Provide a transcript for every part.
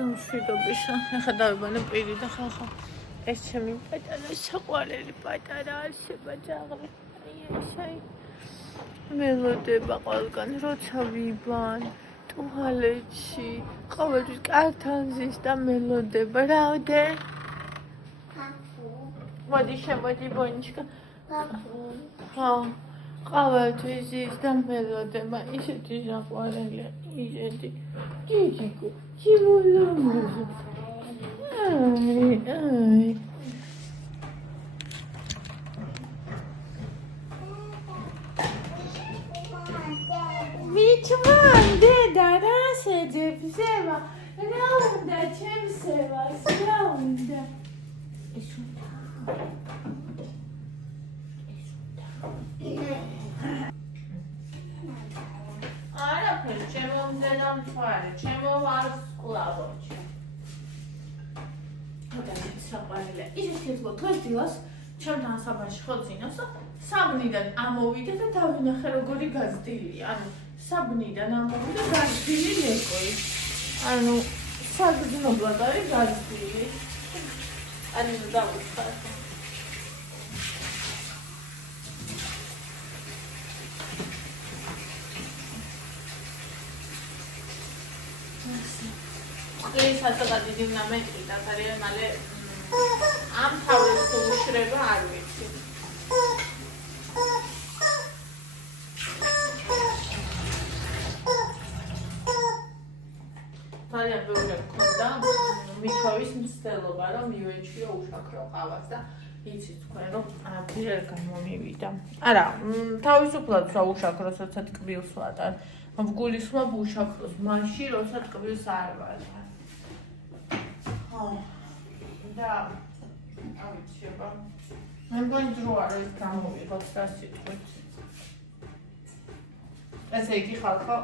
მშვიდობისა. ახლა დავიბანე პირი და ხახა. ეს ჩემი პატარა საყვარელი პატარა არსება ძაღლი. აი. მელოდება ყველგან, როცა ვიბან, ტუალეტში, ყოველთვის კართან ზის და მელოდება. რავდე? მოდი შემოდი ბონჩკა. ხა. ყოველთვის ზის და მელოდება. ისეთი საყვარელი, ისეთი. ჯიჯიკო, ჯიმოლომოზო. აი. Vichman, deda, rasede, pseva, raunda, chemseva, raunda. Ara, čemu mdedam tvare, čemu vas sklavoči. Odavde საყვარელია. ისეთი თქო, დღეს დილას ჩემთან საბაში ხოძინავს და საბნიდან ამოვიდა და დავინახე როგორი გაზრდილია. ანუ საბნიდან ამოვიდა გაზრდილი ლეკოი. ანუ საგრძნობლად არის გაზრდილი. ანუ დავუხარ. ეს ასაკად დიდი უნდა მეტყვი და ძალიან მალე ამ თავის უშრება არ ვიცი. ძალიან ბევრი მქონდა მიჩვევის მცდელობა რომ მივეჩვიო უშაქრო ყავას და იცით თქვენ რომ ძლიერ გამომივიდა. არა, თავისუფლად რა უშაქროს როცა ტკბილს ვატარ. ვგულისხმობ უშაქროს მაშინ როცა ტკბილს არ ვატარ. და ავიჩება. მე მგონი დრო არ ეს გამოვიღოთ რა სიტყვით. ესე იგი ხალხო,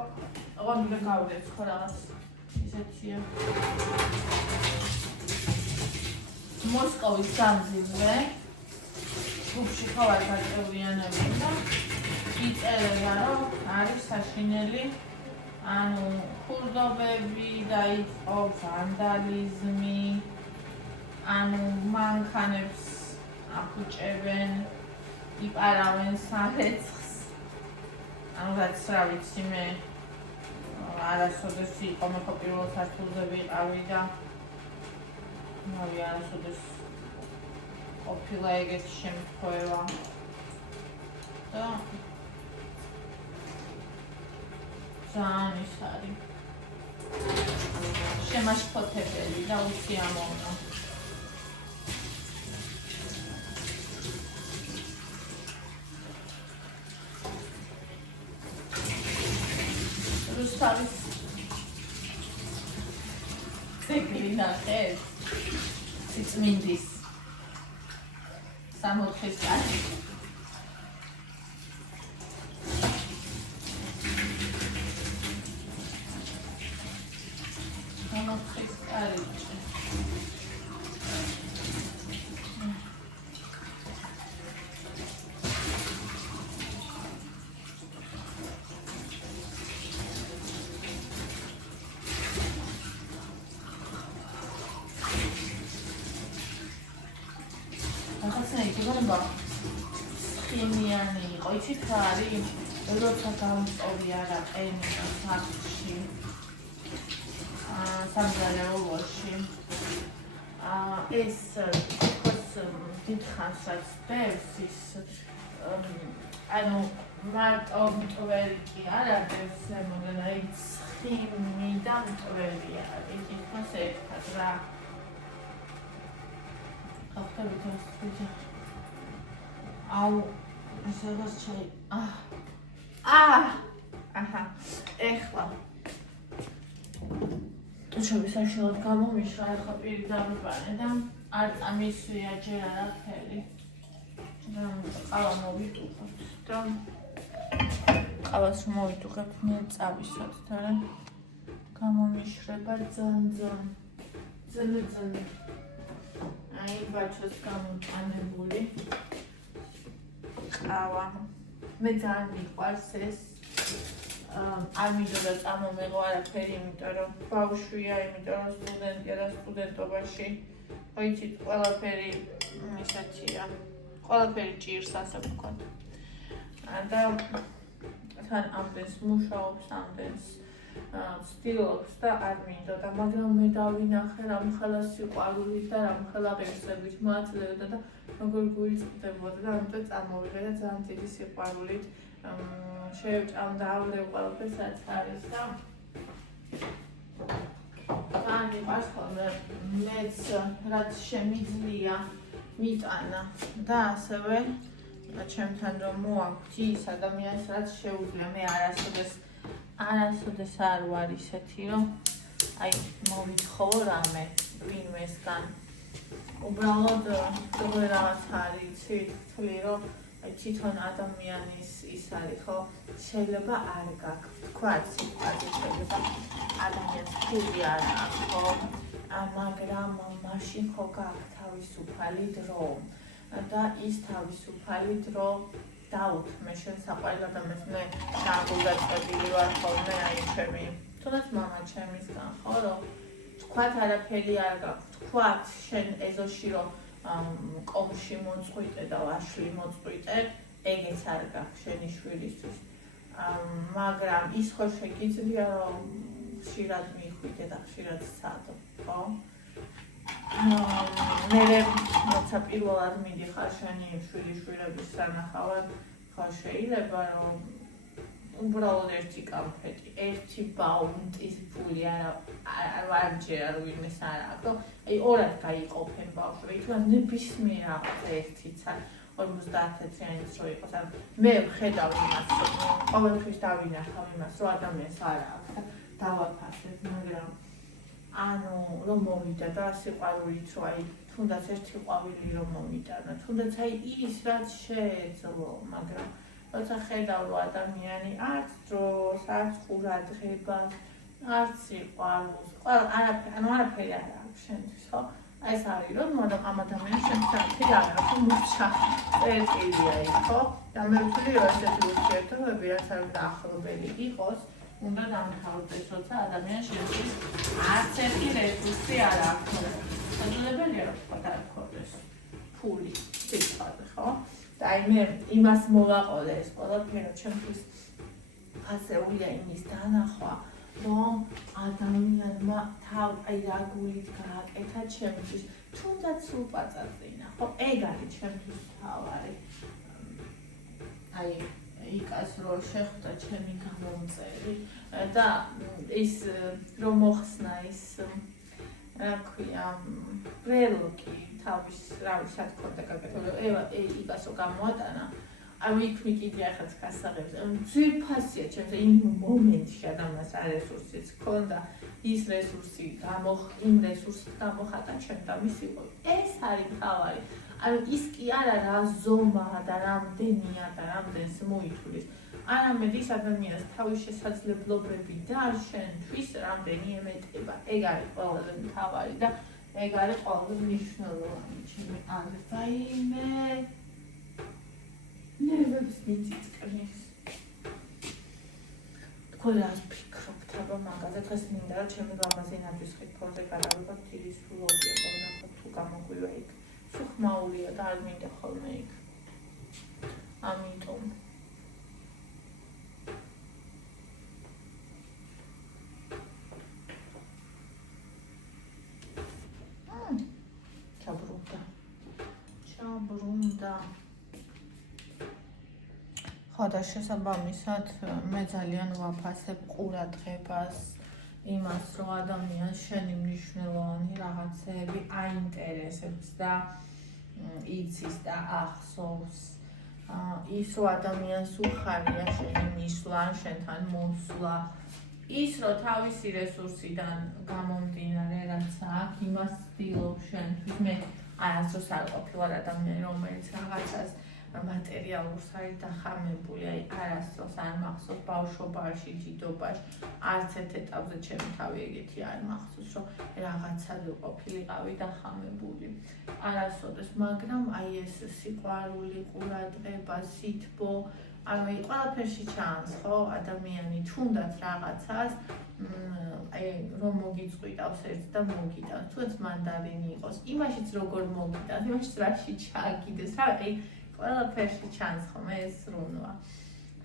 აღარ უნდა გავდეთ ხო რაღაც ისეთია. მოსკოვის სამძიმრე ჯგუფში ხავარ გაწევრიანები და იწერება რომ არის საშინელი ანუ ხურდობები დაიწყო ვანდალიზმი ანუ მანქანებს აფუჭებენ იპარავენ სარეცხს ანუ რაც რა ვიცი მე არასოდეს იყო მე ხო პირველ სართულზე ვიყავი და არასოდეს ყოფილა ეგეთი შემთხვევა და ძალიან ის არის შემაშფოთებელი და უსიამოვნო რუსთავის ძეგლი ნახეთ სიწმინდის 64 წელი ხიმიანი იყო, იცით რა არის? როცა გამწოვია რა ყენი სახლში. სამზარეულოში. ეს ხოს დიდხანს რაც დევს ის ანუ მარტო მტვერი კი არა დევს, მაგრამ აი ხიმი და მტვერი არის. დიდხანს ერთად რა. ახლა ვიცი აუ ესეღაც ჩაი აჰა ეხლა თუშები საშუალოდ გამომიშვა ახლა პირი დავიბანე და არ წამისვია ჯერ არაფერი და ყავა მოვიტუხოთ და ყავას მოვიტუხებ მე წავისვათ და გამომიშრება ძნ აი ბაჩოს გამოყანებული ყავა მე ძალიან მიყვარს ეს არ მინდოდა წამომეღო არაფერი, იმიტომ რომ ბავშვია, იმიტომ რომ სტუდენტია და სტუდენტობაში ვიცით ყველაფერი ისეთია, ყველაფერი ჭირს ასე ვთქვათ. და თან ამდენს მუშაობს, ამდენს ცდილობს და არ მინდოდა, მაგრამ მე დავინახე რამ ხელა სიყვარულით და რამ ხელა ღირსებით მოაძლევდა და როგორ გულისხმდებოდა და ამიტომ წამოვიღე და ძალიან დიდი სიყვარულით შევჭამ და ავლევ ყველაფერს რაც არის და ძალიან მიყვარს ხოლმე მეც რაც შემიძლია მიტანა და ასევე ჩემთან რომ მოაქვთ ის ადამიანს რაც შეუძლია მე არასოდეს არ ვარ ისეთი რომ აი მოვითხოვო რამე ვინმესგან უბრალოდ როგორ რაღაც არის იცი ვთვლი რომ თვითონ ადამიანის ის არის ხო შეიძლება არ გაქვს თქვათ სიტყვაზე შეიძლება ადამიანს ფული არ აქვს ხო მაგრამ მაშინ ხო გაქვს თავისუფალი დრო და ის თავისუფალი დრო დაუთმე შენ საყვარელ ადამიანს მე დაგულდაწყვეტილი ვარ ხოლმე აი ჩემი თუნდაც მამა ჩემისგან ხო რომ თქვათ არაფერი არ გაქვს თქვათ შენ ეზოში რომ კომში მოწყვიტე და ვაშლი მოწყვიტე ეგეც არ გაქვს შენი შვილისთვის მაგრამ ის ხო შეგიძლია რომ ხშირად მიხვიდე და ხშირად სცადო ხო მე როცა პირველად მიდიხარ შენი შვილიშვილების სანახავად ხო შეიძლება რომ უბრალოდ ერთი კამფეტი, ერთი ბაუნტის ფული არ ჯერა რომ ვინმეს არ აქვს. აი ორად გაიყოფენ ბავშვი, თუნდაც ნებისმიერ რაღაცა ერთიც არ 50 წელს რო იყოს. მე ვხედავ იმას, ყოველთვის დავინახავ იმას, რომ ადამიანს არ აქვს და დავაფასებ, მაგრამ ანუ რომ მოვიდა და სიყვარულით რო აი თუნდაც ერთი ყვავილი რომ მომიტანა, თუნდაც აი ის რაც შეეძლო, მაგრამ როცა ხედავ რომ ადამიანი არც დროს, არც ყურადღებას, არც სიყვარულს, არაფერი არ აქვს შენთვის, ხო? აი ეს არის რომ ამ ადამიანს შენთვის არაფერი არ აქვს, მურჩა წერტილია იქ, ხო? და მე ვთვლი რომ ესეთი ურთიერთობები რაც არის დაახლოებელი იყოს, უნდა დამთავრდეს, როცა ადამიანს შენთვის არც ერთი რესურსი არ აქვს. შესაძლებელია რომ თქვა დააქორდეს ფული, სიყვარული, ხო? და აი მე იმას მოვაყოლე ეს ყველაფერი ჩემთვის ასეულია იმის დანახვა რომ ადამიანმა აი რა გულით გააკეთა ჩემთვის თუნდაც სულ პაწაწინა ხო ეგ არის ჩემთვის თავარი აი იქას რომ შეხვდა ჩემი გამომწერი და ის რომ მოხსნა ის რა ქვია ბრელოკი თავის რავი სათქონდა გაკეთებული იკასო გამოატანა აი იქ მიკიდე ახაც გასაღებს ძვირფასია ჩემს იმ მომენტში ადამიანს არ რესურსიც ქონდა ის რესურსი იმ რესურსით გამოხატა ჩემ და მისი ეს არის თავარი ანუ ის კი არა რა ზომაა და რამდენია და რამდენს მოითulis არამედ ის ადამიანს თავის შესაძლებლობები და შენთვის რამდენი ემეტება ეგ არის ყველაზე მთავარი და ეგ არის ყველაზე მნიშვნელოვანი ჩემი აზრით. ვაიმე ნერვებს მიწიწკნის. თქვენ რას ფიქრობთ აბა მაგაზე დღეს მინდა რომ ჩემი ლამაზინათვის ხიფორზე გადავიღოთ თილის ფლობია და ვნახოთ თუ გამოგვივა იქ. სუხმაურია და არ მინდა ხოლმე იქ. ამიტომ ბრუნდა ხო და შესაბამისად მე ძალიან ვაფასებ ყურადღებას იმას რომ ადამიანს შენი მნიშვნელოვანი რაღაცეები აინტერესებს და იცის და ახსოვს ის რომ ადამიანს უხარია შენი მისვლა შენთან მოსვლა ის რომ თავისი რესურსიდან გამომდინარე რაც აქვს იმას ცდილობს შენთვის მე არასდროს არ ყოფილა ადამიანი რომელიც რაღაცას მატერიალურს არის დახამებული აი არასდროს არ მახსოვს ბავშვობაში ჯიდობაში არც ერთ ეტაპზე ჩემი თავი ეგეთი არ მახსოვს რომ რაღაცაზე ყოფილიყავი დახამებული არასოდეს მაგრამ აი ეს სიყვარული ყურადღება სითბო ანუ ყველაფერში ჩანს, ხო, ადამიანი თუნდაც რაღაცას რომ მოგიწყვიტავს ერთ და მოგიტანს, თუნდაც მანდარინი იყოს, იმაშიც როგორ მოგიტანს, იმაშიც რაში ჩაგიდეს, რა, ყველაფერში ჩანს ხომ ეს ზრუნვა.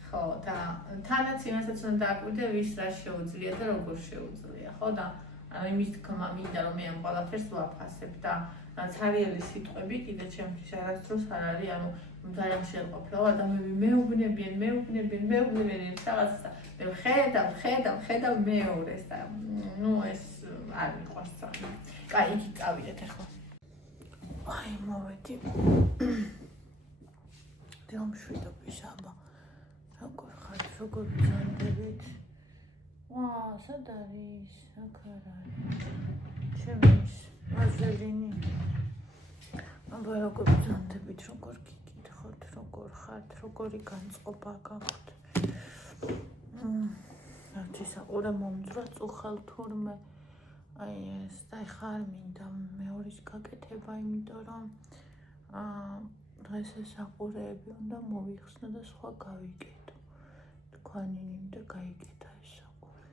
ხო, და თანაც იმასაც უნდა დააკვირდე, ვის რა შეუძლია და როგორ შეუძლია, ხო, და იმის თქმა მინდა რომ მე ამ ყველაფერს ვაფასებ და ცარიელი სიტყვები კიდე ჩემთვის არასდროს არ არის, ანუ ძალიან შეყოფილო ადამიანები მეუბნებიან რაღაც და მე ხედავ მეორეს და ნუ ეს არ მიყვარს ძალიან. კაი, იქ წავიდეთ ახლა. აი, მოვედი. დემშვიდობის აბა. როგორ ხარ, როგორ ბრძანდებით? ვა, სად არის? აქ არ არის. ჩემის ვაზელინი. აბა როგორ ბრძანდებით, როგორ გიკითხოთ, როგორ ხართ, როგორი განწყობა გაქვთ? საყურე მომძრა წუხელ თურმე. აი ეს და ხარ მინდა მეორის გაკეთება, იმიტომ რომ დღეს ეს საყურეები უნდა მოვიხსნა და სხვა გავიკეთო. თქვენი ნიმდა გაიკეთა ეს საყურე.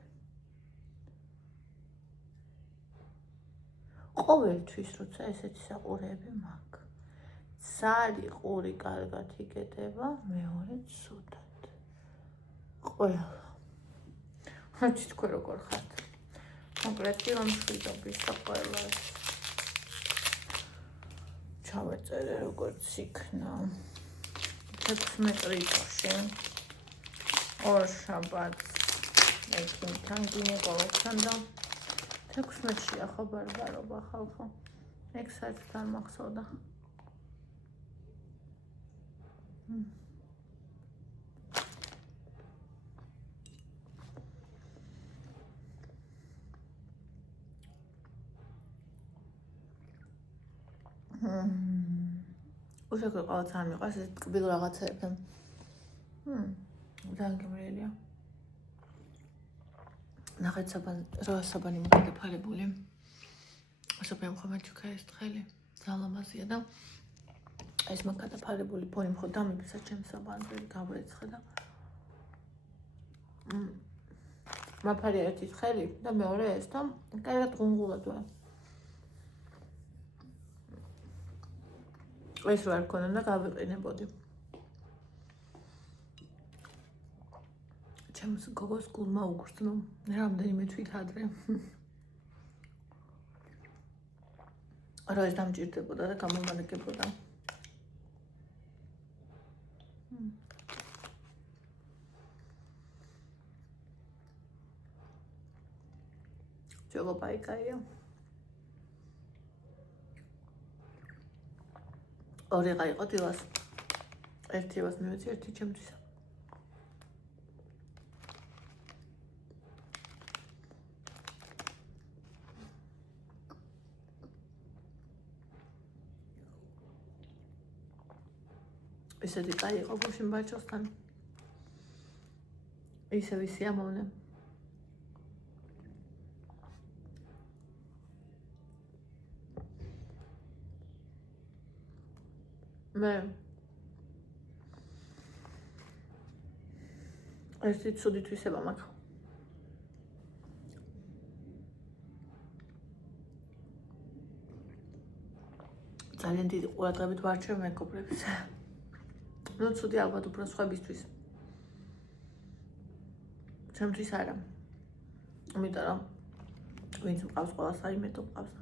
ყოველთვის როცა ესეთი საყურეები მაქვს, ძალი ყური კარგად იკეთება, მეორე ცუდად. ყველა. ხოჩი თქვენ როგორ ხართ? კონკრეტი რომ მშვიდობის და ყველას. ჩავეწერე როგორც იქნა. 16 რიცხვში. ორშაბათს ექიმთან გინეკოლოგთან და 16-ია ხო ბარბარობა ხალხო. ეგ საერთოდ არ მახსოვდა. უშექრო ყოველთვის არ მიყვარს ეს ტკბილ რაღაცები. ძალიან გემრიელია. ნახეთ საბანი მოგადაფარებული. სოფიამ ხომ ჩუქა ეს თხელი. ძალიან ლამაზია და ეს მოგადაფარებული ფონი მხოლოდ დამიბისა ჩემს საბანზე გავრეცხე და მაფარია ერთი თხელი და მეორე ეს და კარგად ღუნღულად ვარ. ეს რა ქონა და გავიყინებოდი. ჩემს გოგოს გულმა უგრძნო რამდენიმე თვით ადრე. რა ეს დამჭირდებოდა და გამომანეკებოდა. ჯობა ბაიკაია. ორი გაიყო დილას. ერთი ევას მივეცი, ერთი ჩემთვისა. ესეთი კაი იყო გუშინ ბაჭოსთან. ისე ვისი ამოვნე. მე ერთი ცუდი თვისება მაქვს. ძალიან დიდი ყურადღებით ვარჩევ მეგობრებს. ნუ ცუდი ალბათ უფრო სხვებისთვის. ჩემთვის არა. იმიტომ რომ ვინც მყავს ყველას აიმედო მყავს.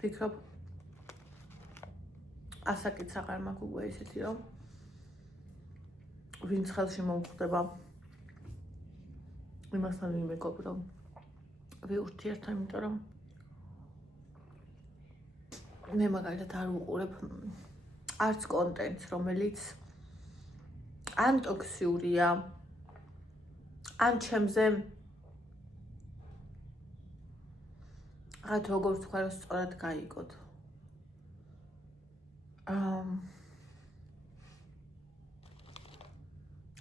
ფიქრობ ასაკიც აღარ მაქვს უკვე ისეთი რომ ვინც ხელში მომხდება იმასთან ვიმეგობრო ვიურთიერთ, იმიტომ რომ მე მაგალითად არ ვუყურებ არც კონტენტს, რომელიც ან ტოქსიურია, ან ჩემზე როგორ თქვა რომ სწორად გაიგოთ.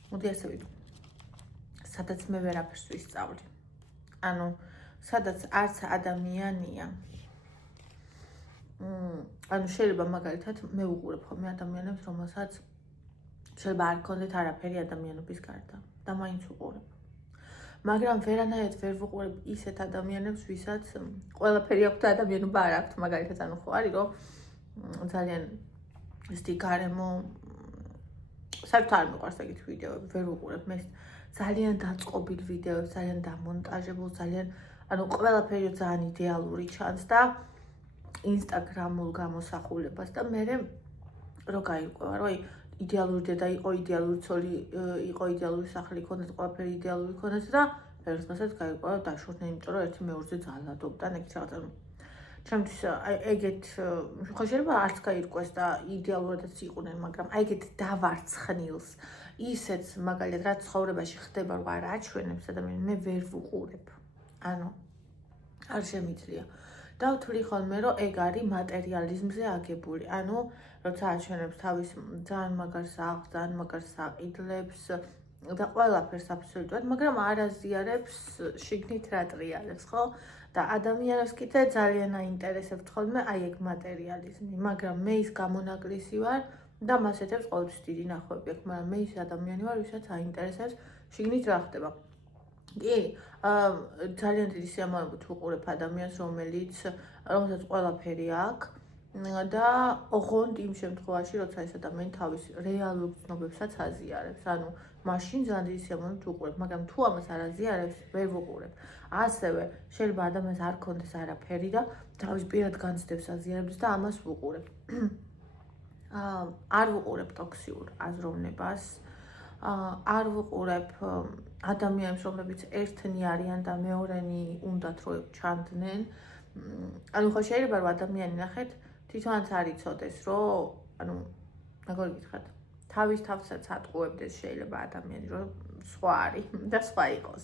მოდი ასე ვიტყვი. სადაც მე ვერაფერს ვისწავლი. ანუ სადაც არც ადამიანია. ანუ შეიძლება მაგალითად მე ვუყურებ ხოლმე ადამიანებს, რომელსაც შეიძლება არ ქონდეთ არაფერი ადამიანების გარდა და მაინც ვუყურებ. მაგრამ ვერანაირად ვერ ვუყურებ ისეთ ადამიანებს, ვისაც ყველაფერი აქვთ და ადამიანობა არ აქვთ, მაგალითად ანუ ხო არის რომ ძალიან ისეთი გარემო საერთოდ არ მიყვარს ეგეთი ვიდეოები, ვერ ვუყურებ. მე ძალიან დაწყობილ ვიდეოებს, ძალიან დამონტაჟებულ, ძალიან ანუ ყველაფერი ძალიან იდეალური ჩანს და ინსტაგრამულ გამოსახულებას და მე რო გაირკვევა, რომ იდეალური დედა იყო, იდეალური ცოლი იყო, იდეალური სახლი ქონდათ, ყველაფერი იდეალური ქონდათ და ერთმანეთს გაირკვევა დაშორდნენ, იმიტომ რომ ერთი მეორზე ძალადობდა, ეგეთ რაღაცა. ჩემთვის ეგეთ ხო შეიძლება არც გაირკვეს და იდეალურადაც იყვნენ, მაგრამ ეგეთ დავარცხნილს ისეც მაგალითად რაც ცხოვრებაში ხდება, რომ არ აჩვენებს ადამიანს, მე ვერ ვუყურებ. ანუ არ შემიძლია. და ვთვლი ხოლმე, რომ ეგ არის მატერიალიზმზე აგებული. ანუ როცა აჩვენებს თავის ძალიან მაგარ სახლს, ძალიან მაგარ საყიდლებს და ყველაფერს აბსოლუტურად, მაგრამ არ აზიარებს შიგნით რა ტრიალებს, ხო? და ადამიანებს კიდე ძალიან აინტერესებთ ხოლმე აი ეგ მატერიალიზმი, მაგრამ მე ის გამონაკლისი ვარ და მას ეთებს ყოველთვის დიდი ნახვები აქვს, მაგრამ მე ის ადამიანი ვარ, ვისაც აინტერესებს შიგნით რა ხდება. კი, ძალიან დიდი სიამოვნებით ვუყურებ ადამიანს, რომელსაც ყველაფერი აქვს და ოღონდ იმ შემთხვევაში, როცა ეს ადამიანი თავის რეალურ ცნობებსაც აზიარებს. ანუ მაშინ ძალიან დიდი სიამოვნებით ვუყურებ, მაგრამ თუ ამას არ აზიარებს, ვერ ვუყურებ. ასევე შეიძლება ადამიანს არ ქონდეს არაფერი და თავის პირად განცდებს აზიარებს და ამას ვუყურებ. არ ვუყურებ ტოქსიურ აზროვნებას. არ ვუყურებ ადამიანებს, რომლებიც ერთნი არიან და მეორენი უნდათ რომ ჩანდნენ. ანუ ხო შეიძლება რომ ადამიანი ნახეთ, თვითონაც არ იცოდეს, რომ ანუ როგორ გითხრათ, თავის თავსაც ატყუებდეს შეიძლება ადამიანი, რომ სხვა არის და სხვა იყოს.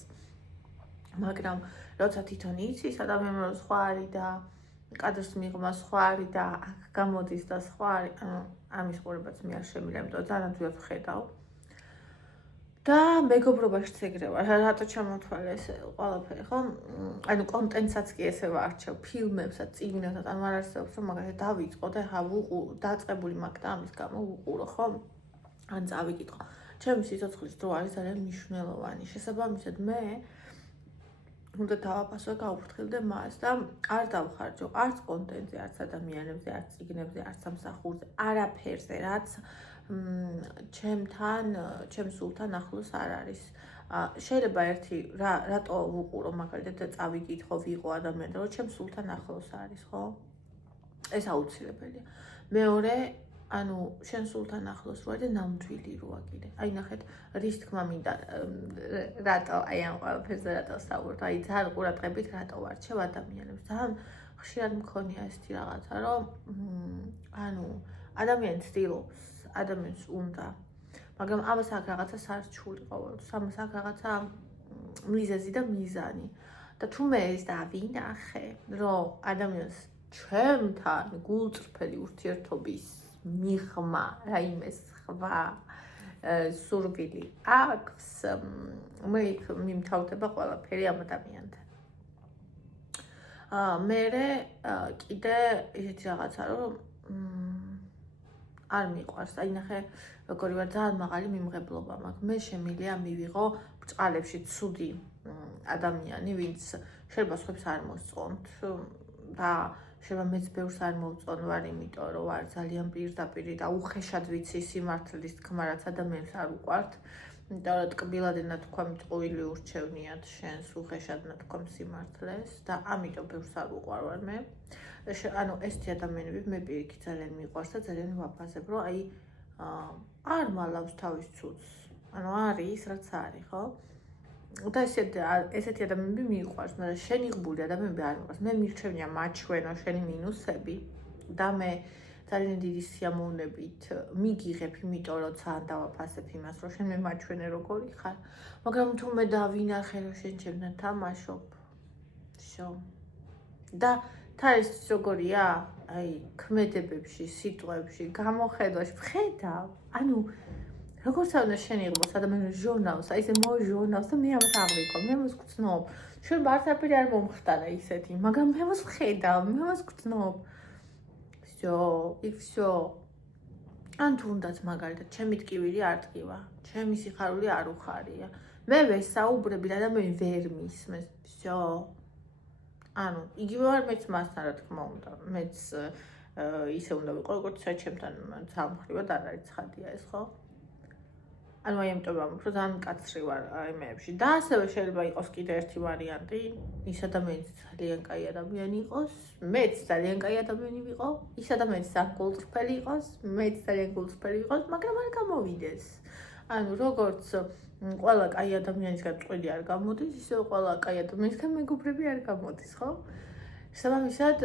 მაგრამ როცა თვითონ იცის ადამიანი რომ სხვა არის და კადრს მიღმა სხვა არის და აქ გამოდის და სხვა არის, ანუ ამის ყურებაც მე არ შემიძლია, იმიტომ რომ ძალიან ძვირად ვხედავ. და მეგობრობაშიც ეგრე ვარ, რატო ჩამოთვალე ეს ყველაფერი, ხო? ანუ კონტენტსაც კი ესე ვარჩევ, ფილმებსაც, წიგნებსაც, ანუ არ არსებობს რომ მაგალითად დავიწყო და ხა დაწყებული მაქვს და ამის გამო ვუყურო, ხო? ან წავიკითხო. ჩემი სიცოცხლის დრო არის ძალიან მნიშვნელოვანი. შესაბამისად მე უნდა დავაფასო და გავუფრთხილდე მას და არ დავხარჯო არც კონტენტზე, არც ადამიანებზე, არც წიგნებზე, არც სამსახურზე, არაფერზე, რაც ჩემთან, ჩემ სულთან ახლოს არ არის. შეიძლება ერთი რატო ვუყურო მაგალითად და წავიკითხო ვიყო ადამიანი, რომ ჩემ სულთან ახლოს არის, ხო? ეს აუცილებელია. მეორე, ანუ შენ სულთან ახლოს ვარ და ნამდვილი როა კიდე. აი ნახეთ, რის თქმა მინდა რატო აი ამ ყველაფერზე რატო საუბრობ, აი ძალიან ყურადღებით რატო ვარჩევ ადამიანებს. ძალიან ხშირად მქონია ესეთი რაღაცა, რომ ანუ ადამიანი ცდილობს, ადამიანს უნდა, მაგრამ ამას აქვს რაღაცა სარჩული ყოველთვის, ამას აქვს რაღაცა მიზეზი და მიზანი. და თუ მე ეს დავინახე, რომ ადამიანს ჩემთან გულწრფელი ურთიერთობის მიღმა რაიმე სხვა სურვილი აქვს, მე იქ მიმთავრდება ყველაფერი ამ ადამიანთან. მერე კიდე ისეთი რაღაცა, რომ არ მიყვარს, აი ნახე, როგორი ვარ, ძალიან მაღალი მიმღებლობა მაქვს. მე შემიძლია მივიღო ბრწყალებში ცუდი ადამიანი, ვინც შეიძლება სხვებს არ მოსწონთ და შეიძლება მეც ბევრს არ მოვწონ ვარ, იმიტომ რომ ვარ ძალიან პირდაპირი და უხეშად ვიცი სიმართლის თქმა, რაც ადამიანს არ უყვართ. იმიტომ რომ ტკბილად ნათქვამით ყუილი ურჩევნიათ შენს უხეშად ნათქვამ სიმართლეს და ამიტომ ბევრს არ უყვარ ვარ მე. ანუ ესეთი ადამიანები მე პირიქით ძალიან მიყვარს და ძალიან ვაფასებ, რომ აი არ მალავს თავის ცუდს. ანუ არის რაც არის, ხო? და ესეთი ადამიანები მიყვარს, მაგრამ შენი ღბული ადამიანები არ მიყვარს. მე მირჩევნია მაჩვენო შენი მინუსები და მე ძალიან დიდი სიამოვნებით მიგიღებ, იმიტომ რომ ძალიან დავაფასებ იმას, რომ შენ მე მაჩვენე როგორი ხარ. მაგრამ თუ მე დავინახე, რომ შენ ჩემთან თამაშობ, შო. და თავის როგორია? აი, ქმედებებში, სიტყვებში, გამოხედვაში, ვხედავ. ანუ როგორც უნდა შენ იღბოს ადამიანის ჟურნალს, აი ესე მოჟურნალს და მე ამას აღვიქვა, მე მას გწნობ. ჩვენ მართლაფერი არ მომხდარა ისეთი, მაგრამ მე მას ვხედავ, მე მას გწნობ. всё, и всё. ან თუნდაც მაგალითად, ჩემი ტკივილი არ ტკივა, ჩემი სიხარული არ უხარია. მე ვესაუბრები და ადამიანი ვერ მისმენს. всё. ანუ იგივე ვარ მეც მასთან რა თქმა უნდა. მეც ისე უნდა ვიყო, როგორც საჩემთან სამხრივად არ არის ცხადია ეს, ხო? ანუ აი ამიტომ უფრო ძალიან მკაცრი ვარ აიმეებში. და ასევე შეიძლება იყოს კიდე ერთი ვარიანტი, ის ადამიანიც ძალიან კაი ადამიანი იყოს, მეც ძალიან კაი ადამიანი ვიყო, ის ადამიანიც ძალიან გულწრფელი იყოს, მეც ძალიან გულწრფელი ვიყოს, მაგრამ არ გამოვიდეს. ანუ როგორც ყველა კაი ადამიანისგან წყვილი არ გამოდის, ისე ყველა კაი ადამიანისგან მეგობრები არ გამოდის, ხო? შესაბამისად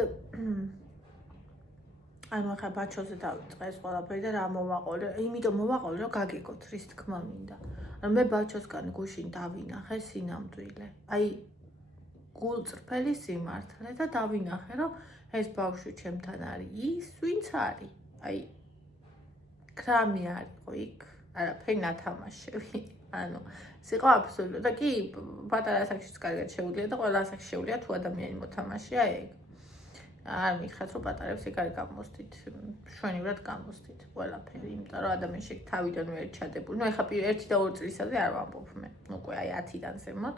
ანუ ახლა ბაჩოზე დავიწყე ეს ყველაფერი და რა მოვაყოლე, იმიტომ მოვაყოლე რომ გაგიგოთ რის თქმა მინდა. ანუ მე ბაჩოსგან გუშინ დავინახე სინამდვილე. აი გულწრფელი სიმართლე და დავინახე რომ ეს ბავშვი ჩემთან არის ის, ვინც არის. აი კრამი არისო იქ, არაფერი ნათამაშები. ანუ სიყო აბსოლუტურად და კი პატარა ასაკშიც კარგად შეუძლია და ყველა ასაკში შეუძლია თუ ადამიანი მოთამაშეა ეგ. არ მიხართ რომ პატარებს ეგ არ გამოსდით, შვენივრად გამოსდით ყველაფერი, იმიტომ რომ ადამიანში თავიდან ვერ ჩადებული. ნუ ეხლა 1 და 2 წლისაზე არ ვამბობ მე. უკვე აი 10-დან ზემოთ.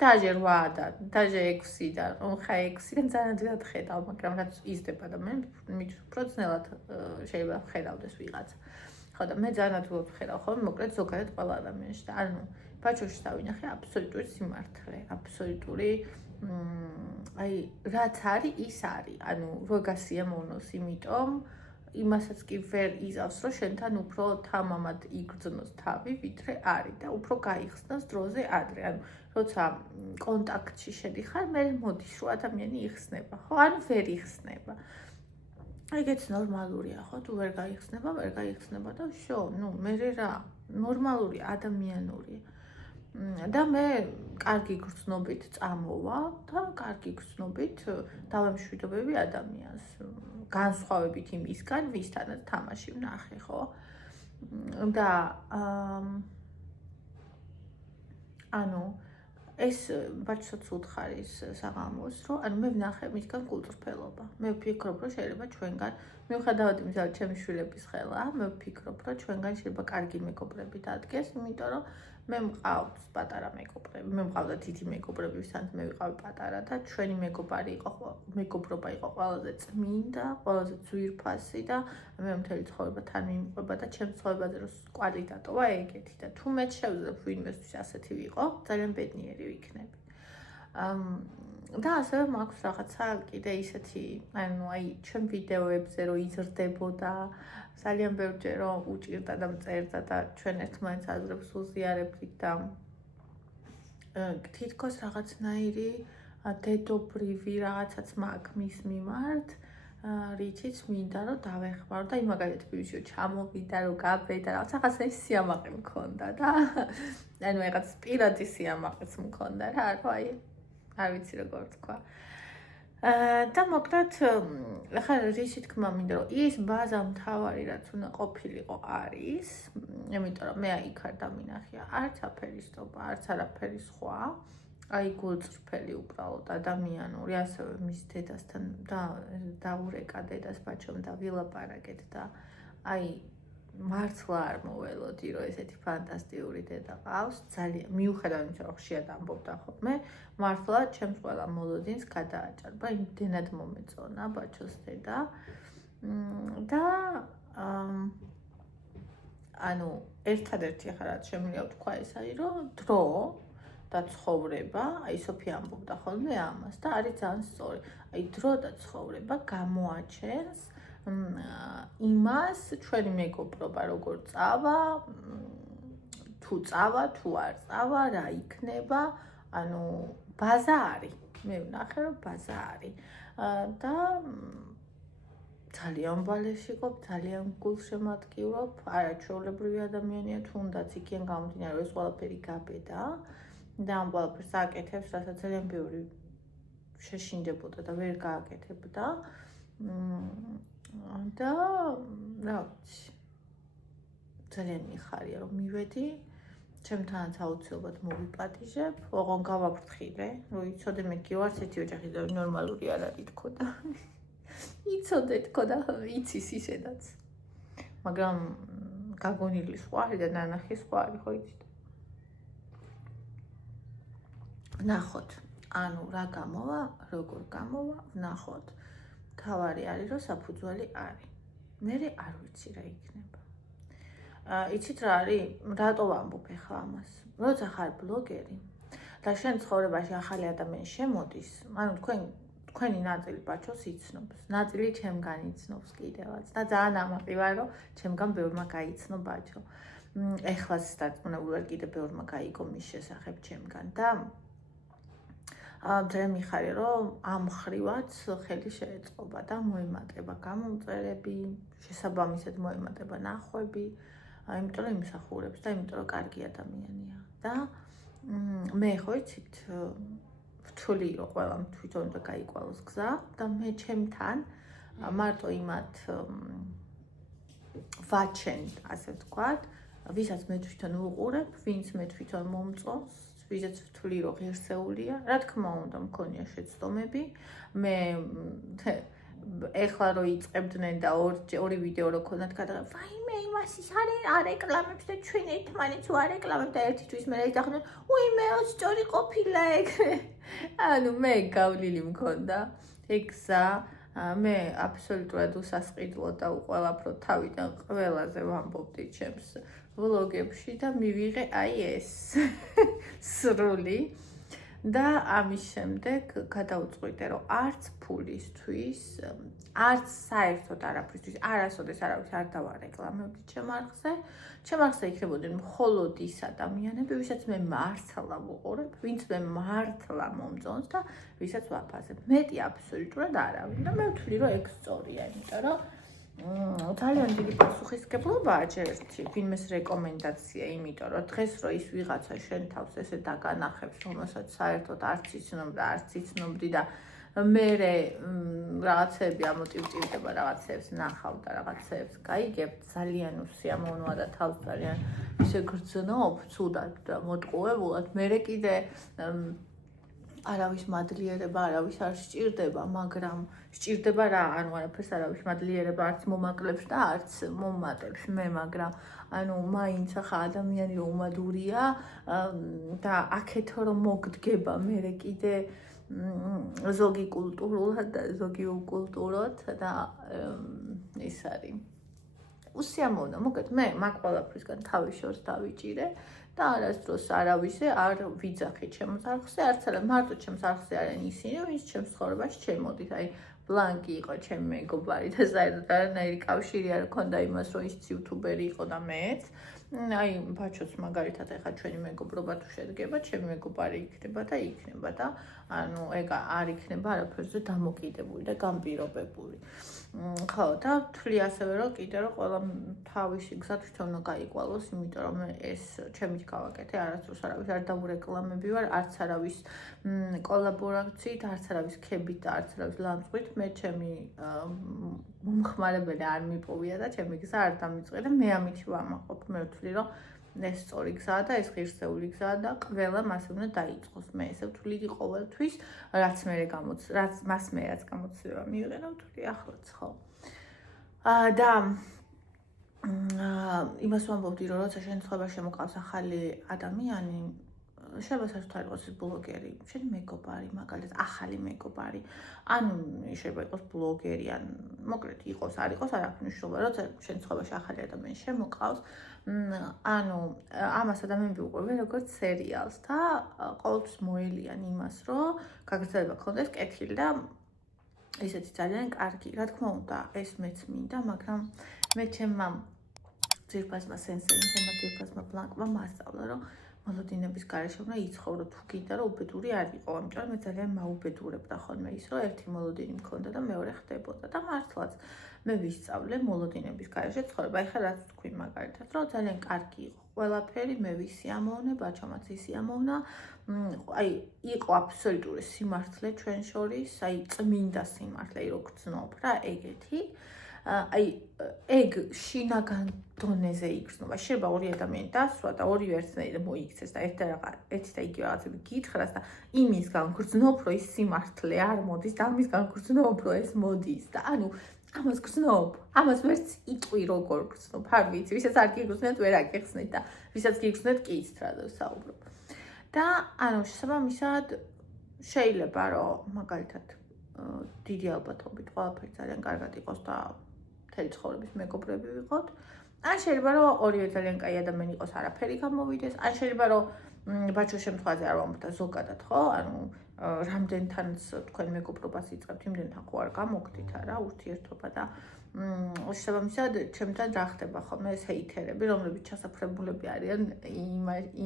დაჟე 8-დან, დაჟე 6-დან, ხა 6-დან ძალიან ძნელად ხედავ, მაგრამ რაც იზრდება ადამიანი, მით უფრო ძნელად შეიძლება ხედავდეს ვიღაცა. ხო და მე ძალიან თულად ხედავ ხოლმე, მოკლედ ზოგადად ყველა ადამიანში და ანუ ბაჩოში დავინახე აბსოლუტური სიმართლე, აბსოლუტური აი რაც არის ის არის. ანუ რო გასიამოვნოს, იმიტომ იმასაც კი ვერ იზავს, რომ შენთან უფრო თამამად იგრძნოს თავი, ვიდრე არის და უფრო გაიხსნას დროზე ადრე. ანუ როცა კონტაქტში შედიხარ, მე მოდის რომ ადამიანი იხსნება, ხო? ანუ ვერ იხსნება. ეგეც ნორმალურია, ხო? თუ ვერ გაიხსნება და всё, ну, მე რა, ნორმალური ადამიანური. და მე კარგი გრძნობით წამოვა და კარგი გრძნობით დავემშვიდობები ადამიანს. განსხვავებით იმისგან, ვისთანაც თამაში ვნახე, ხო? და ანუ ეს ბაჩოც უთხარის საღამოს, რომ ანუ მე ვნახე მისგან გულწრფელობა. მე ვფიქრობ, რომ შეიძლება ჩვენგან მიუხედავად იმისა, რომ ჩემი შვილების ხელა, მე ვფიქრობ, რომ ჩვენგან შეიძლება კარგი მეგობრები დადგეს, იმიტომ რომ მე მყავს პატარა მეგობრები. მე მყავდა დიდი მეგობრები, ვისთანაც მე ვიყავი პატარა და ჩვენი მეგობრობა იყო ყველაზე წმინდა, ყველაზე ძვირფასი და მე მთელი ცხოვრება თან მიმყვება და ჩემს ცხოვრებაზე რომ კვალი დატოვა ეგეთი და თუ მე შევძლებ ვინმესთვის ასეთი ვიყო, ძალიან ბედნიერი ვიქნები. და ასევე მაქვს რაღაცა კიდე ისეთი, ანუ აი ჩვენ ვიდეოებზე რომ იზრდებოდა ძალიან ბევრჯერ რომ უჭირდა და მწერდა და ჩვენ ერთმანეთს აზრებს უზიარებდით და თითქოს რაღაცნაირი დედობრივი რაღაცაც მაქვს მის მიმართ, რითიც მინდა რომ დავეხმარო და მაგალითად ბიჭო ჩამოვიდა რომ გაბედა რაღაც ახლა ის სიამაყე მქონდა და ანუ რაღაც პირადი სიამაყეც მქონდა რა, რომ აი არ ვიცი როგორ თქვა. და მოკლედ ახლა რისი თქმა მინდა რომ ის ბაზა მთავარი რაც უნდა ყოფილიყო არის, იმიტომ რომ მე იქ არ დამინახია არც აფერისტობა, არც არაფერი სხვა. აი გულწრფელი უბრალოდ ადამიანური, ასევე მის დედასთან დაურეკა დედას ბაჩომ და ვილაპარაკეთ და აი მართლა არ მოველოდი რომ ესეთი ფანტასტიკური დედა ყავს, ძალიან მიუხედავად იმისა რომ ხშირად ამბობდა ხოლმე, მართლა ჩემს ყველა მოლოდინს გადააჭარბა, იმდენად მომეწონა ბაჩოს დედა და ანუ ერთადერთი ახლა რაც შემიძლია ვთქვა ეს არის რომ დრო და ცხოვრება, აი სოფია ამბობდა ხოლმე ამას და არის ძალიან სწორი. აი დრო და ცხოვრება გამოაჩენს იმას ჩვენი მეგობრობა როგორ წავა, თუ წავა, თუ არ წავა, რა იქნება, ანუ ბაზა არის. მე ვნახე რომ ბაზა არის. და ძალიან ბალეში ყოფ, ძალიან გულშემატკივრობ, არაჩვეულებრივი ადამიანია, თუნდაც იქიდან გამომდინარე ეს ყველაფერი გაბედა და ამ ყველაფერს ააკეთებს, რასაც ძალიან ბევრი შეშინდებოდა და ვერ გააკეთებდა. და რა ვიცი, ძალიან მიხარია რომ მივედი ჩემთანაც აუცილებლად მოვიპატიჟებ, ოღონ გავაფრთხილე, რომ იცოდე მე კი ვარ ერთი ოჯახი და ნორმალური არ არის თქო და იცოდე თქო და იცის ისედაც. მაგრამ გაგონილი სხვა არის და ნანახი სხვა არის, ხო იცით? ნახოთ, ანუ რა გამოვა, როგორ გამოვა, ნახოთ. თავარი არის რომ საფუძველი არის. მე არ ვიცი რა იქნება. იცით რა არის? რატო ვამბობ ახლა ამას? როცა ხარ ბლოგერი და შენ ცხოვრებაში ახალი ადამიანი შემოდის, ანუ თქვენი ნაწილი ბაჩოს იცნობს, ნაწილი ჩემგან იცნობს კიდევაც და ძალიან ამაყი ვარ რომ ჩემგან ბევრმა გაიცნო ბაჩო. ეხლაც დაწუნებული კიდე ბევრმა გაიგო მის შესახებ ჩემგან და ძალიან მიხარია რომ ამ ხრივაც ხელი შეეწყობა და მოემატება გამომწერები, შესაბამისად მოემატება ნახვები, იმიტომ რომ იმსახურებს და იმიტომ რომ კარგი ადამიანია და მე ხო იცით ვთვლი რომ ყველამ თვითონ და გაიკვალოს გზა და მე ჩემთან მარტო იმათ ვაჩენთ, ასე ვთქვათ, ვისაც მე თვითონ ვუყურებ, ვინც მე თვითონ მომწონს, ვისაც ვთვლი რომ ღირსეულია, რა თქმა უნდა მქონია შეცდომები, მე ეხლა რომ იწყებდნენ და ორი ვიდეო რო ქონდათ გადაღება, ვაიმე იმას ის არ ეკლამებს და ჩვენ ერთმანეთს არ ეკლამებ და ერთისთვის მე ისახდნენ, უიმე სწორი ყოფილა ეგ. ანუ მე გავლილი მქონდა ეგ გზა, მე აბსოლუტურად უსასყიდლო და უყველაფრო თავიდან ყველაზე ვამბობდი ჩემს ვლოგებში და მივიღე აი ეს სრული და ამის შემდეგ გადავწყვიტე რომ არც ფულისთვის, არც საერთოდ არაფრისთვის, არასოდეს არავის არ დავარეკლამებდი ჩემ არხზე იქნებოდნენ მხოლოდ ის ადამიანები, ვისაც მე მართლა ვუყურებ, ვინც მე მართლა მომწონს და ვისაც ვაფასებ. მეტი აბსოლუტურად არავინ და მე ვთვლი რომ ეგ სწორია, იმიტომ რომ ძალიან დიდი პასუხისმგებლობაა ჯერ ერთი ვინმეს რეკომენდაცია, იმიტომ რომ დღეს რო ის ვიღაცა შენ თავს ესე დაგანახებს, რომელსაც საერთოდ არც იცნობდი და მე რაღაცები ამოტივტივდება, რაღაცებს ნახავ და რაღაცებს გაიგებ, ძალიან უსიამოვნოა და თავს ძალიან ისე გრძნობ, ცუდად და მოტყუებულად. მე კიდე არავის მადლიერება არავის არ სჭირდება, მაგრამ სჭირდება რა, ანუ არაფერს არავის მადლიერება არც მომაკლებს და არც მომატებს მე, მაგრამ ანუ მაინც ახლა ადამიანი რომ უმადურია და აქეთო რომ მოგდგება მე კიდე ზოგი კულტურულად და ზოგი უკულტუროთ და ის არის უსიამოვნო, მოგეთ მე მაგ ყველაფრისგან თავის შორს დავიჭირე და არასდროს არავისე არ ვიძახი ჩემს არხზე, არც არა მარტო ჩემს არხზე არიან ისინი, ვინც ჩემს ცხოვრებაში ჩემოდით, აი ბლანკი იყო ჩემი მეგობარი და საერთოდ არანაირი კავშირი არ ჰქონდა იმას, რომ ის იუთუბერი იყო და მეც. აი ბაჩოც მაგალითად ახლა ჩვენი მეგობრობა თუ შედგება, ჩემი მეგობარი იქნება და იქნება და ანუ ეგ არ იქნება არაფერზე დამოკიდებული და განპირობებული. ხო და ვთვლი ასევე რომ კიდე რომ ყველა თავისი გზა თვითონ გაიკვალოს, იმიტომ რომ ეს ჩემით გავაკეთე, არასდროს არავის არ დავურეკლამები ვარ, არც არავის კოლაბორაციით, არც არავის ქებით და არც არავის ლანძღვით, მე ჩემი მომხმარებელი არ მიპოვია და ჩემი გზა არ დამიწყე და მე ამით ვამაყობ. მე ვთვლი რომ ეს სწორი გზაა და ეს ღირსეული გზაა და ყველამ ასე უნდა დაიწყოს. მე ესე ვთვლი ყოველთვის, რაც გამოცდილება მიიღე, ვთვლი ახლაც ხო. და იმას ვამბობდი, რომ როცა შენ ცხოვრებაში შემოყავს ახალი ადამიანი, შეიძლება საერთოდ არ იყოს ბლოგერი, შენი მეგობარი, მაგალითად, ახალი მეგობარი, ან შეიძლება იყოს ბლოგერი, ან მოკლედ იყოს, არ იყოს, არ აქვს მნიშვნელობა, როცა შენ ცხოვრებაში ახალი ადამიანი შემოყავს, ანუ ამას ადამიანები უყურებენ როგორც სერიალს და ყოველთვის მოელიან იმას, რომ გაგრძელება ქონდეს კეთილი და ისეთი ძალიან კარგი. რა თქმა უნდა, ეს მეც მინდა, მაგრამ მე ჩემმა ძირფასმა სენსეიმ, ძირფასმა ბლანკმა მასწავლა, რომ მოლოდინების გარეშე უნდა იცხოვრო თუ გინდა რომ უბედური არ იყო, ამიტომ მე ძალიან მაუბედურებდა ხოლმე ის, რომ ერთი მოლოდინი მქონდა და მეორე ხდებოდა და მართლაც მე ვისწავლე მოლოდინების გარეშე ცხოვრება. ეხლა რაც თქვი მაგალითად, რომ ძალიან კარგი იყო ყველაფერი, მე ვისიამოვნე, ბაჩომაც ისიამოვნა, აი იყო აბსოლუტური სიმართლე ჩვენ შორის, აი წმინდა სიმართლე, რო გრძნობ რა ეგეთი. აი ეგ შინაგან დონეზე იგრძნობა. შეიძლება ორი ადამიანი დასვა და ორივე ერთნაირად მოიქცეს და ერთი და იგივე რაღაცები გითხრას და იმის გაგრძნობ, რომ ის სიმართლე არ მოდის და ამის გაგრძნობ, რომ ეს მოდის და ანუ ამას გრძნობ, ამას ვერც იტყვი როგორ გრძნობ, არ ვიცი, ვისაც არ გიგრძნეთ, ვერ აგიხსნით და ვისაც გიგრძნეთ, კი იცით რა დავსაუბრობ. და ანუ შესაბამისად შეიძლება რომ მაგალითად დიდი ალბათობით ყველაფერი ძალიან კარგად იყოს და მთელი ცხოვრების მეგობრები ვიყოთ. ან შეიძლება რომ ორივე ძალიან კაი ადამიანი იყოს, არაფერი გამოვიდეს, ან შეიძლება რომ ბაჩო შემთხვევაზე არ ვამბობ და ზოგადად ხო, ანუ რამდენთანაც თქვენ მეგობრობას იწყებთ, იმდენთან ხო არ გამოგდით არა ურთიერთობა და შესაბამისად ჩემთან რა ხდება ხოლმე ეს ჰეითერები, რომლებიც ჩასაფრებულები არიან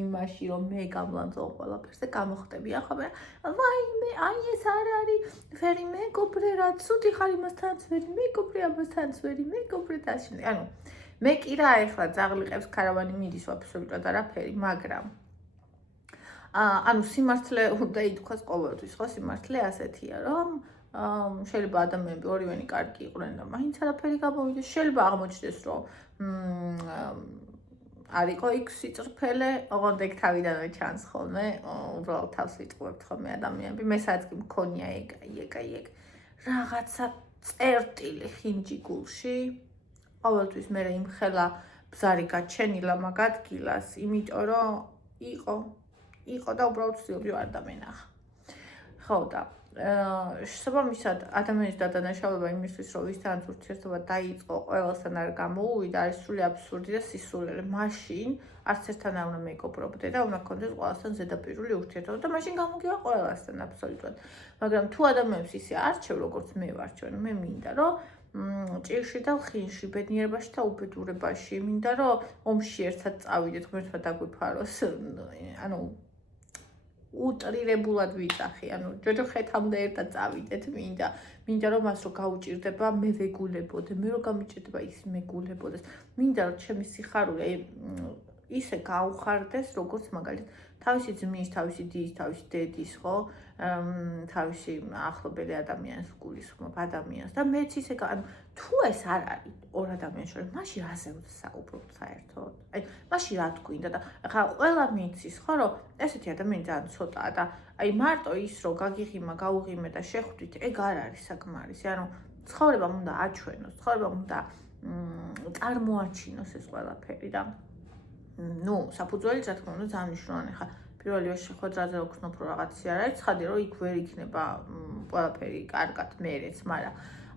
იმაში, რომ მე გამლანძღოლ ყველაფერს და გამოხტებიან ხოლმე. ვაიმე, აი ეს არ არის ვერი მეგობრე, რა ცუდი ხარ იმასთანაც ვერი მეგობრე, ამასთანაც ვერი მეგობრე და ასე. ანუ მე კი რა ეხლა ძაღლიყებს ქარავანი მიდის აბსოლუტურად არაფერი, მაგრამ ანუ სიმართლე უნდა ითქვას ყოველთვის, ხო, სიმართლე ასეთია, რომ შეიძლება ადამიანები ორივენი კარგი იყვნენ და მაინც არაფერი გამოვიდეს, შეიძლება აღმოჩნდეს, რომ არ იყო იქ სიწრფელე, ოღონდ ეგ თავიდანვე ჩანს ხოლმე, უბრალოდ თავს იტყუებთ ხოლმე ადამიანები, მე სადაც კი მქონია ეგ რაღაცა წერტილი ხინჯი გულში, ყოველთვის მე იმხელა ბზარი გაჩენილა მაგ ადგილას, იმიტომ რომ იყო და უბრალოდ ვცდილობდი არ დამენახა. ხო და შესაბამისად ადამიანის დადანაშაულება იმისთვის, რომ ვისთანაც ურთიერთობა დაიწყო, ყველასთან არ გამოუვიდა, არის სრული აბსურდი და სისულელე. მაშინ არც ერთთან არ უნდა მეგობრობდე და უნდა გქონდეს ყველასთან ზედაპირული ურთიერთობა და მაშინ გამოგივა ყველასთან აბსოლუტურად. მაგრამ თუ ადამიანებს ისე არჩევ, როგორც მე ვარჩევ, მე მინდა რომ ჭირში და ხინში, ბედნიერებაში და უბედურებაში, მინდა რომ ომში ერთად წავიდეთ, ღმერთმა დაგვიფაროს, ანუ უტრირებულად ვიძახი, ანუ ჯოჯოხეთამდე ერთად წავიდეთ, მინდა რომ მას რო გაუჭირდება, მე ვეგულებოდე, მე რო გამიჭირდება ის მეგულებოდეს. მინდა რომ ჩემი სიხარული ისე გაუხარდეს, როგორც მაგალითად თავისი ძმის, თავისი დის, თავისი დედის, ხო? თავისი ახლობელი ადამიანის გულისხმობ ადამიანს და მეც ისე ანუ თუ ეს არ არის ორ ადამიანის შორის, მაშინ რაზე ვსაუბრობთ საერთოდ? აი, მაშინ რა თქვინდა და ახლა ყველა მიცის, ხო, რომ ესეთი ადამიანი ძალიან ცოტაა და აი მარტო ის რომ გაგიღიმა, გაუღიმე და შეხვდით, ეგ არ არის საკმარისი. ანუ ცხოვრებამ უნდა აჩვენოს, ცხოვრებამ უნდა წარმოაჩინოს ეს ყველაფერი და საფუძველი რა თქმა უნდა ძალიან მნიშვნელოვანი ხა პირველი შეხვედრაზე ვქნობ რომ რაღაცი არ არის, ცხადი რომ იქ ვერ იქნება ყველაფერი კარგად მერეც, მაგრამ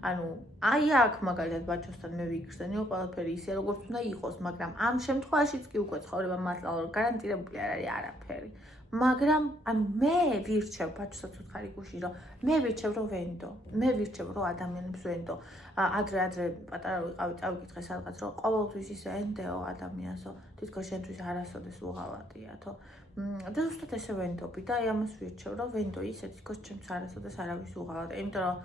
ანუ აი აქ მაგალითად ბაჩოსთან მე ვიგრძნიო ყველაფერი ისე როგორც უნდა იყოს, მაგრამ ამ შემთხვევაშიც კი უკვე ცხოვრება მართლა რომ გარანტირებული არ არის არაფერი. მაგრამ ანუ მე ვირჩევ ბაჩოსაც უთხარი გუში რომ მე ვირჩევ რომ ვენდო. მე ვირჩევ რომ ადამიანებს ვენდო. ადრე პატარა ვიყავი, წავიკითხე სადღაც რომ ყოველთვის ისე ენდეო ადამიანსო, თითქოს შენთვის არასოდეს უღალატიათო. და ზუსტად ესე ვენდობი და აი ამას ვირჩევ რომ ვენდო ისე თითქოს ჩემს არასოდეს არავის უღალატია. იმიტომ რომ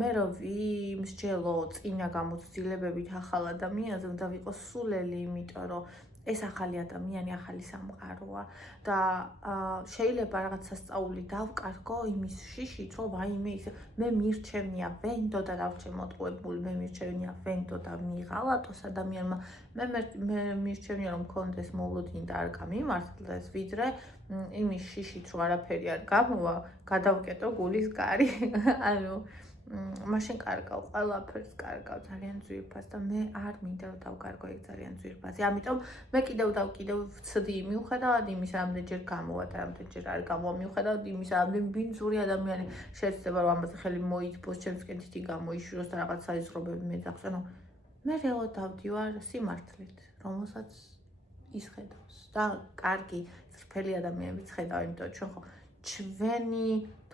მე რო ვიმსჯელო წინა გამოცდილებებით ახალ ადამიანზე, უნდა ვიყო სულელი, იმიტომ რომ ეს ახალი ადამიანი, ახალი სამყაროა და შეიძლება რაღაც სასწაული დავკარგო იმის შიშით, რომ ვაიმე ისე მე მირჩევნია ვენდო და დავრჩე მოტყუებული, მე მირჩევნია ვენდო და მიღალატოს ადამიანმა, მე მირჩევნია რომ მქონდეს მოლოდინი და არ გამიმართლდეს, ვიდრე იმის შიშით, რომ არაფერი არ გამოვა, გადავკეტო გულის კარი. ანუ მაშინ კარგავ, ყველაფერს კარგავ, ძალიან ძვირფას და მე არ მინდა რომ დავკარგო ეგ ძალიან ძვირფასი. ამიტომ მე კიდევ ვცდი მიუხედავად იმისა, რამდენჯერ გამოვა და რამდენჯერ არ გამოვა, მიუხედავად იმისა, რამდენ ბინძური ადამიანი შეეცდება რომ ამაზე ხელი მოითბოს, ჩემსკენ თითი გამოიშვიროს და რაღაც საზღვრებები მეძახს. ანუ მე რეალურად დავდივარ სიმართლით, რომელსაც ის ხედავს და კარგი, წრფელი ადამიანებიც ხედავ, იმიტომ ჩვენ ხო ჩვენი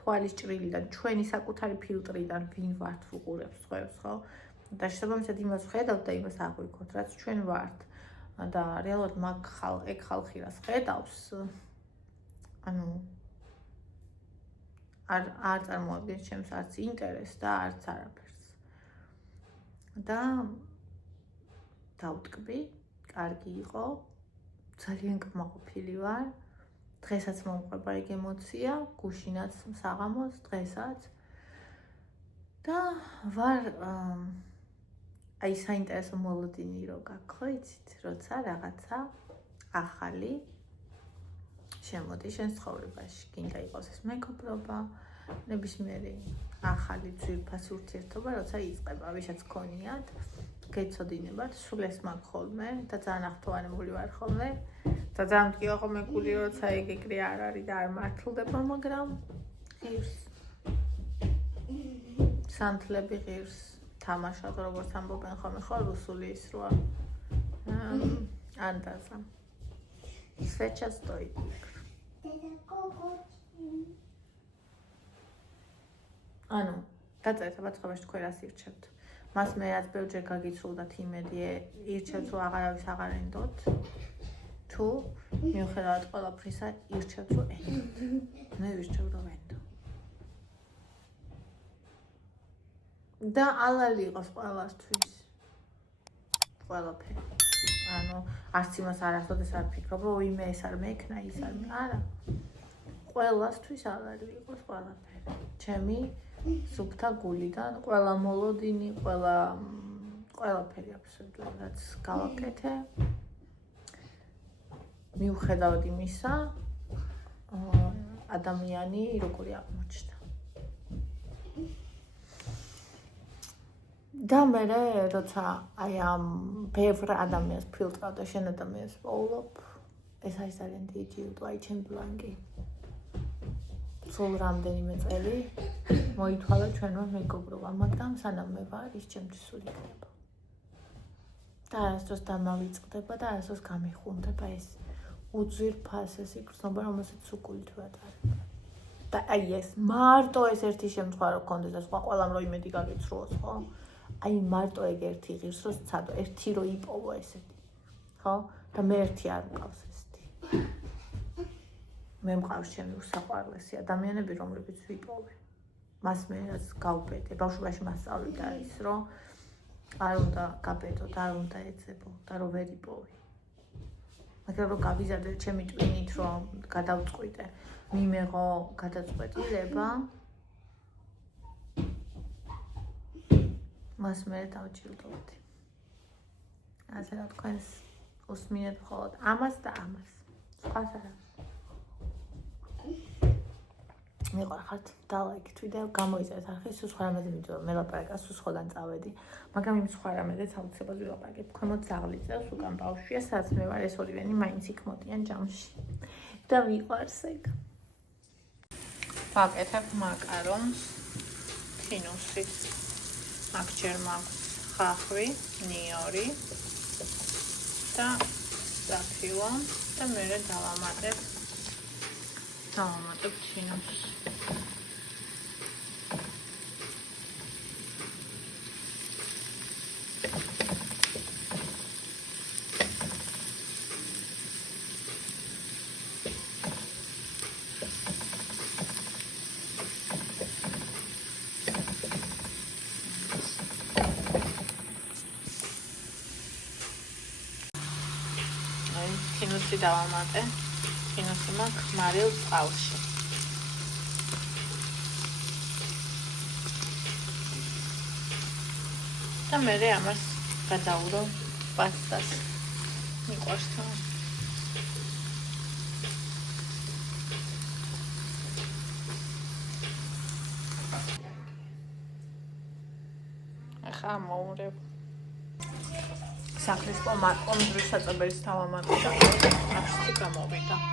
თვალის ჭრილიდან, ჩვენი საკუთარი ფილტრიდან ვინ ვართ ვუყურებს სხვებს, ხო? და შესაბამისად იმას ვხედავთ და იმას აღვიქოთ, რაც ჩვენ ვართ. და რეალურად ეგ ხალხი რას ხედავს, ანუ არ წარმოადგენს ჩემს არც ინტერესს და არც არაფერს. და დავტკბი, კარგი იყო, ძალიან კმაყოფილი ვარ. დღესაც მომყვება ეგ ემოცია, გუშინაც საღამოს, დღესაც. და ვარ აი საინტერესო მოლოდინი რო გაქვს, ხო იცით, როცა რაღაცა ახალი შემოდის შენ ცხოვრებაში, გინდა იყოს ეს მეგობრობა, ნებისმიერი ახალი ძვირფასი ურთიერთობა, როცა იწყება, ვისაც გქონიათ, გეცოდინებათ, სულ ეს მაქვს ხოლმე და ძალიან ახტოვანებული ვარ ხოლმე და ძალიან მტკივა ხოლმე გული, როცა ეგრე არ არის და არ მართლდება, მაგრამ ღირს სანთლები ღირს თამაშად, როგორც ამბობენ ხოლმე, ხო რუსული ის როა ანდაზა Свеча стоит. ანუ დაწერეთ აბა თქვენ რას ირჩევთ. მას მე რაც ბევრჯერ გაგიცულდათ იმედი ირჩევთ რომ აღარავის აღარ ენდოთ. თუ მიუხედავად ყველაფრისა ირჩევთ რომ ენდოთ. მე ვირჩევ რომ ენდო. და ალალი იყოს ყველასთვის. ყველაფერი. ანუ არც იმას არასოდეს არ ფიქრობ რომ ვიმე ეს არ მექნა ის არ მე არა. ყველასთვის ალალი იყოს ყველაფერი. ჩემი სუფთა გულიდან ყველა მოლოდინი, ყველაფერი აბსოლუტურად რაც გავაკეთე. მიუხედავად იმისა, ადამიანი როგორი აღმოჩნდა. და მე როცა აი ამ ბევრ ადამიანს ფილტრავ და შენ ადამიანს პოულობ, ეს არის ძალიან დიდი ჯილდო, აი ჩემი ბლანკი. სულ რამდენიმე წელი მოითვალა ჩვენმა მეგობრობა, მაგრამ სანამ მე ვარ, ის ჩემთვის სულ იქნება. და არასდროს დამავიწყდება და არასდროს გამიხუნდება ეს უძვირფასი სიგრძნობა, რომელსაც უგულით ვატარებ. და აი ეს მარტო ეს ერთი შემთხვევა რო გქონდეს და სხვა ყველამ რო იმედი გაგიცრუოს, ხო? აი მარტო ეგ ერთი ღირს რო სცადო, ერთი რო იპოვო ესეთი. ხო? და მე ერთი არ მყავს ესეთი. მე მყავს ჩემი უსაყვარლესი ადამიანები, რომლებიც ვიპოვე. მას მე რაც გავბედე, ბავშვობაში მასწავლიდა ის, რომ არ უნდა გაბედო და არ უნდა ეძებო და რომ ვერ იპოვე. მაგრამ რომ გავიზარდე ჩემი ტვინით, რომ გადავწყვიტე, მიმეღო გადაწყვეტილება, მას მე დავჭირდობდი. ასე რომ თქვენს უსმინეთ მხოლოდ ამას და ამას. სხვას არა. მიყარხართ დალაიქით ვიდეო, გამოიწერეთ არხი, სულ სხვა რამეზე მიდიო, მე ლაპარაკა სულ სხვადან წავედი, მაგრამ იმ სხვა რამეზეც აუცილებლად ვილაპარაკებ. ქვემოთ ძაღლი წელს უკან ბავშვია, სადაც მე ვარ, ეს ორივენი მაინც იქ მოდიან ჯამში. და მიყვარს ეგ. ვაკეთებ მაკარონს თინუსით. აქ ჯერ მაქვს ხახვი, ნიორი და საფილო და მე დავამატებ თინუსს. თინუსი დავამატე. თინუსი მაქვს მარილ წყალში. და მე ამას გადავურო პასტას. მიყვარს თან. ახლა მოურებ. სახლის პომადრის საწებელის თავამატე და ახში გამოვიდა.